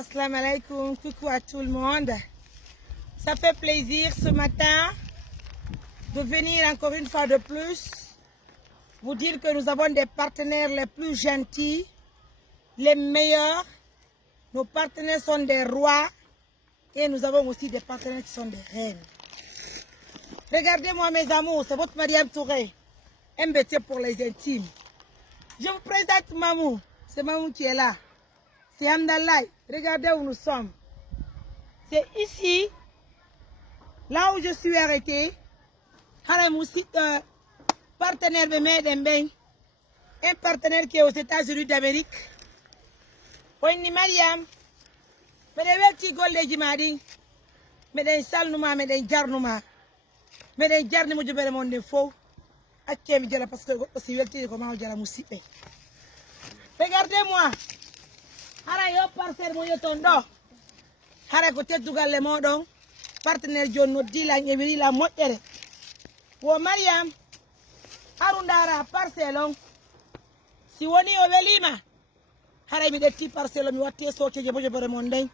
assalamu alaikum, coucou à tout le monde. Ça fait plaisir ce matin de venir encore une fois de plus vous dire que nous avons des partenaires les plus gentils, les meilleurs. Nos partenaires sont des rois et nous avons aussi des partenaires qui sont des reines. Regardez-moi mes amours, c'est votre Mariam Touré, MBT pour les intimes. Je vous présente Mamou, c'est Mamou qui est là. C'est Amdallah, regardez où nous sommes. C'est ici, là où je suis arrêté. Partenaire de Medemben, un partenaire qui est aux États-Unis d'Amérique. Oui, Mariam, mais les petits golles de Madi, mais les salnuma, mais les jarnuma, mais les jarnuma de Bélemon de Faux, à qui me dit parce que c'est le comment on la musique. Regardez-moi. Hara yo partenaire mo yotondo hara ko teddugal modon partenaire jonno dila ngewiri la moƴƴere wo Mariam arundara parcelon si woni o welima haray mi detti parcelo mi watti soceje bojo bere mon den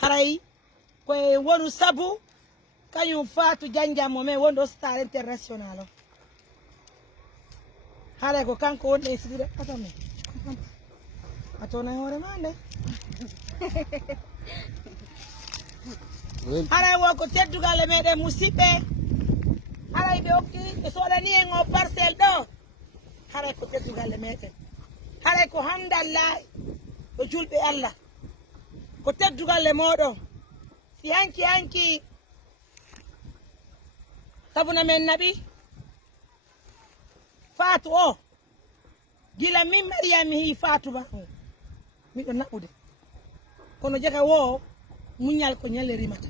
haray ko wonu sabu kanyum fatu janjamo men wondo star international haray ko kanko wonde sidire atame atona hore mande haray wo ko teddugal meɗen musidɓe haray ɓe hokki e soɗani en o parcelle ɗo haray ko teddugal meɗen haray ko hamdallahi ɗo julɓe Allah ko teddugal moɗon si hanki sabuna men naɓi Fatou o gila min Mariam mi hi Fatou ba miɗo naɓude kono jaga wo muñal ko ñalle rimata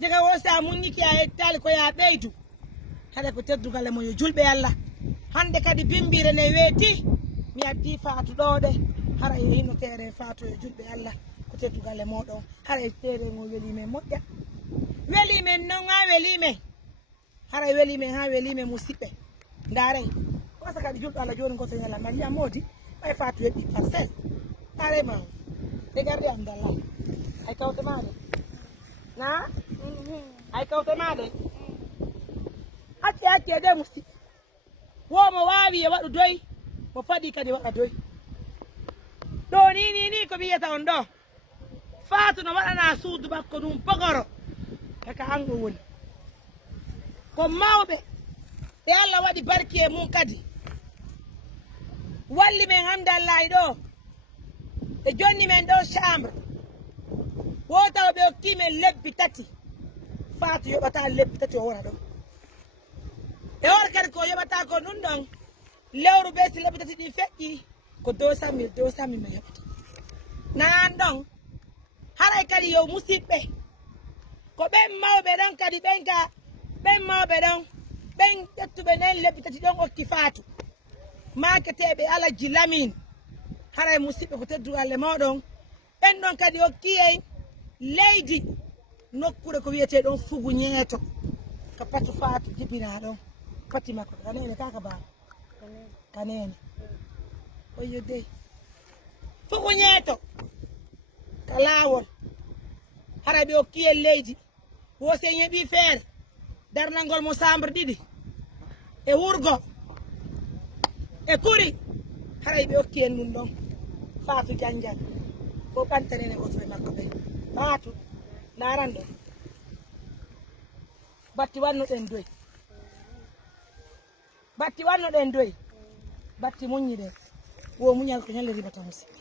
jaga wo sa muñiki a hettali ko ya ɓeydu haɗa ko teddugal mo yo julɓe Allah hande kadi bimbire ne weeti mi addi Fatou ɗo de hara e hino tere Fatou yo julɓe Allah ko teddugal moɗon hara e tere ngo welime moƴƴa welime non ha welime hara welime ha welime musidɓe ndaray wasa kadi julɗo Allah joni goto ñala Mariam modi ɓay Fatou heɓi parcelle carrément regardez Amdallah ay kawte maɗe na ay kawte maɗe acci de musidɓe womo wawi e waɗu doy mo faɗi kadi waɗa doy ɗo ni ko wiyata on ɗo Fatou no waɗana suudu makko ɗum pogoro kaka ango woni ko mawɓe e Allah waɗi barki e mum kadi walli men Hamdallahi ɗo e jonni men ɗo chambre wotaw ɓe hokkimen lebbi tati Fatou yoɓata lebbi tati o wona ɗo e wor kadi ko yoɓata ko ɗum ɗon lewru ɓe si lebbi tati ɗi feƴƴi ko 200 000 mi yoɓata nan ɗon haray kadi yo musidɓe ko ɓen mawɓe ɗon kadi ɓen mawɓe ɗon ɓen ƴettuɓe nen lebbi tati ɗon hokki Fatou maketeɓe Alaji Lamin haray musidɓe ko teddugal moɗon ɓen ɗon kadi hokki en leydi nokkure ko wiyete ɗon Fugu Ñeeto ko patu Fatou jibina ɗon pati makko kanene kaka ba kanene oyo dey Fugu Ñeeto ka lawol haray ɓe hokki en leydi wose yeeɓi feere darnalngol mo chambre ɗiɗi e wurgo e kuri haray ɓe hokki en ɗum ɗon Fatou janjang ko ɓantanene otoɓe makko ɓe Fatou daran ɗo batti wannoɗen doy batti muññiɗen wo muñal ko ñalle ribata musidɓe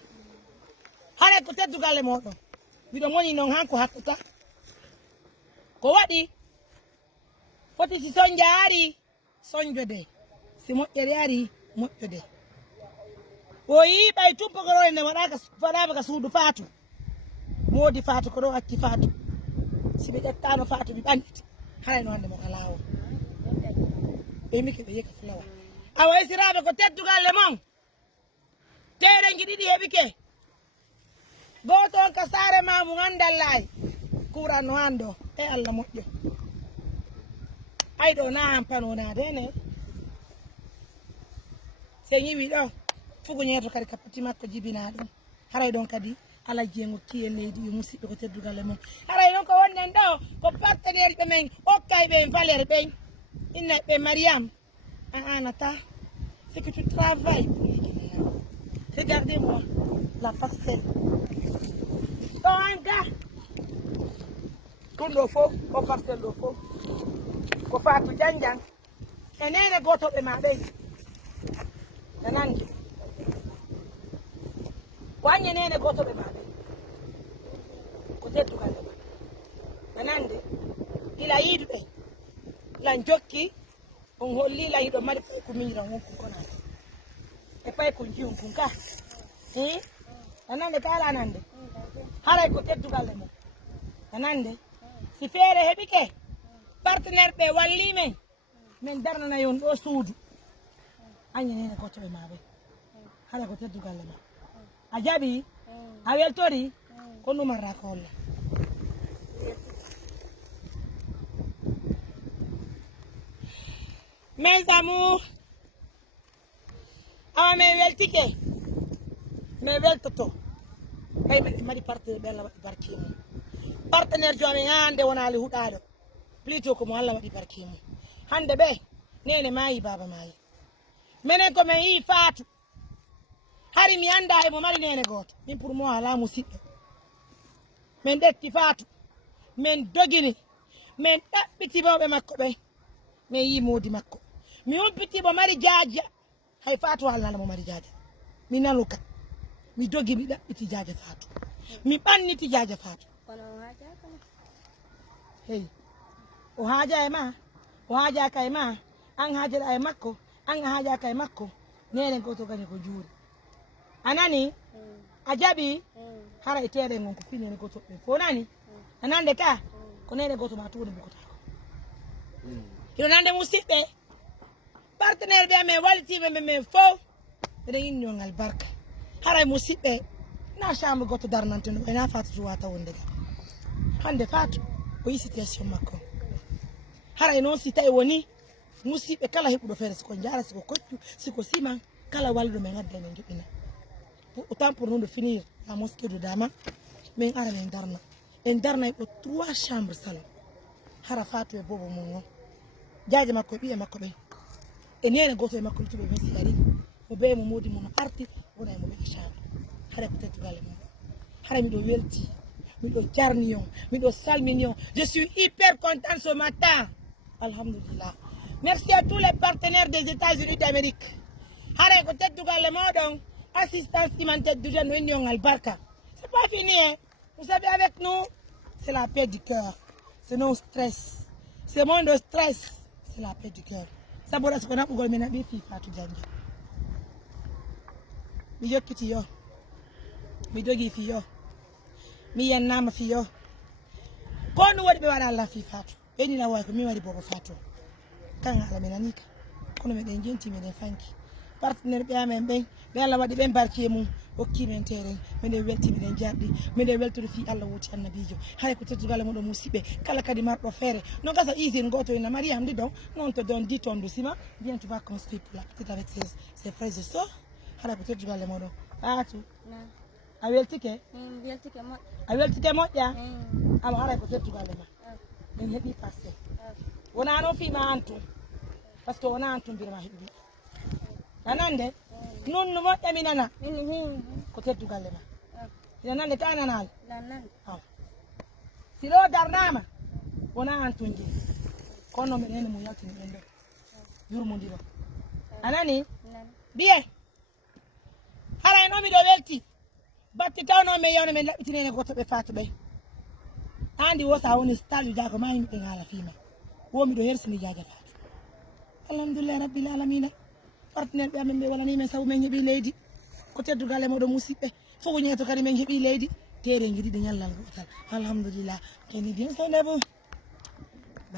haray ko teddugal moɗon miɗo moni noon hanko hattata ko waɗi foti si sonja ari sonjo de si moƴƴere ari moƴƴo de o yi ɓay tumpogoro ene waɗama ka suudu Fatou modi Fatou ko ɗo acci Fatou si ɓe ƴettano Fatou ɓe ɓanditi haray no hande mo ka lawol ɓe miki ɓe yeka fulawa awa esiraɓe ko teddugal mon terenji ɗiɗi heɓike goto on ka saare mamu Hamdallahi kuranno hando e Allah moƴƴo ay ɗo na han panonade ne se yiwi ɗo Fugu Ñeeto kadi ka pati makko jibina ɗum haray ɗon kadi ala jengo kiye leydi yo musidɓe ko teddugal mum haray noon ko wonnen ɗo ko partenaire ɓe men hokkay ɓe valeur ɓen inna ɓe Mariam anata c'est que tu travailles pour les Guinéens. Regardez-moi la parcelle ɗo an ga ɗum ɗo fof o parcelle ɗo fof ko Fatou Janjang e nene gotoɓe ma ɓey ɓe nangi ko añe nene gotoɓe ma ɓey ko teddugal ɓe ɓe nande ila yiiduɓe lan jokki on holli la yiɗo mari pay ko miñiran won kon konade e pay ko jiyum kun ka anande ka ala nande haray ko teddugal e mum anande si feere heɓi ke partenaire ɓe walli men min darnana yon ɗo suudu añanene gotoɓe ma ɓe haray ko teddugal e ma a jaɓi a weltori ko numarra ko holla mes amours awa min weltike min weltoto kay mbaɗi mari partenaire ɓe Allah waɗi barke mum partenaire jomi hande wonali huɗaɗo plutôt ko mo Allah waɗi barke mum hande ɓe nene maayi baba maayi minen ko min yi Fatou hari mi anda emo mari nene goto min pour moi ala musidɗo min ɗetti Fatou min dogini min ɗaɓɓitimoɓe makko ɓen min yi modi makko mi humpitimo mari jaaja hay Fatou haalnala mo mari jaaja mi nanuka mi dogi mi ɗaɓɓiti jaaja Fatou mi ɓanniti jaaja Fatou hey o haaja e ma o haajaka e ma an haajaɗa e makko an a haajaka e makko nene goto gani ko juuri anani a jaɓi hara e teɗen gon ko fi nene goto ɓe fo nani anande ka ko nene goto ma tuwoni bukotako hiɗo nande musidɓe partenaire ɓe amen wallitiɓe men fof eɗen innio albarka haray musidɓe na chambre goto darnante no ɓayna Fatou jowa tawonde ga hande Fatou o yi situation makko haray noon si tawi woni musidɓe kala heɓuɗo feere siko jara siko koccu siko siman kala walluɗo men adde men joɓina autant pour nous de finir la mosquée de Dama min ara min darna en darnay ɗo 3 chambres salon hara Fatou e bobo mum on jaaje makko e ɓiye makko ɓen e nene goto e makko lutuɓe men si ari mo be mo modi mum no arti wona e mo ɓe e chambre haɗa ko teddugal e mum haɗa miɗo welti miɗo jarni on miɗo salmini on je suis hyper content ce matin alhamdulillah merci à tous les partenaires des États-Unis d'Amérique haɗa ko teddugal e moɗon assistance iman teddude no inni on albarka c'est pas fini hein vous savez avec nous c'est la paix du cœur c'est non stress c'est moins de stress c'est la paix du cœur saboɗa siko naɓugol min aɓi fi Fatou Janjang mi yokkiti yo mi dogi fi yo mi yennama fi yo ko no waɗi ɓe waɗa Allah fi Fatou ɓenina way ko min waɗi bobo Fatou kan haala mi nanika kono miɗen jenti miɗen fanki partenaire ɓe amen ɓen ɓe Allah waɗi ɓen barke mum hokki men teren miɗen welti miɗen jarɗi miɗen weltori fi Allah woti annabijo hay ko teddugal muɗo musidɓe kala kadi marɗo feere no gasa usine goto ina Mariam ndi ɗon non to don dit on doucement bien tu vas construire pour la petite avec ses frères et sœurs haɗa ko teddugal muɗo Fatou a weltike a weltike moƴƴa ama haɗa ko teddugal ma min heeɓi parcelle wona noon fima antum par ce que wona antum mbirama heeɓi anande non no moƴƴa mi nana ko teddugal ma ina nande ka nanal si ɗo darnama wona antum je kono min ene mo yaltini ɓen ɗo yurmodiro anani biye haray noon miɗo welti batti taw noon min yewno min laɓɓitinene goto ɓe Fatou ɓe andi wo sa woni stage jako ma yimɓe ɓe haala fima wo miɗo hersini jaaja Fatou alhamdulillah rabbil alamina partenaire ɓe amen ɓe walanimen saabu min heeɓi leydi ko teddugal e moɗo musidɓe fof ñeeto kadi min heeɓi leydi tere jiɗiɗi ñallal gotal alhamdulillah keni bien so ndebu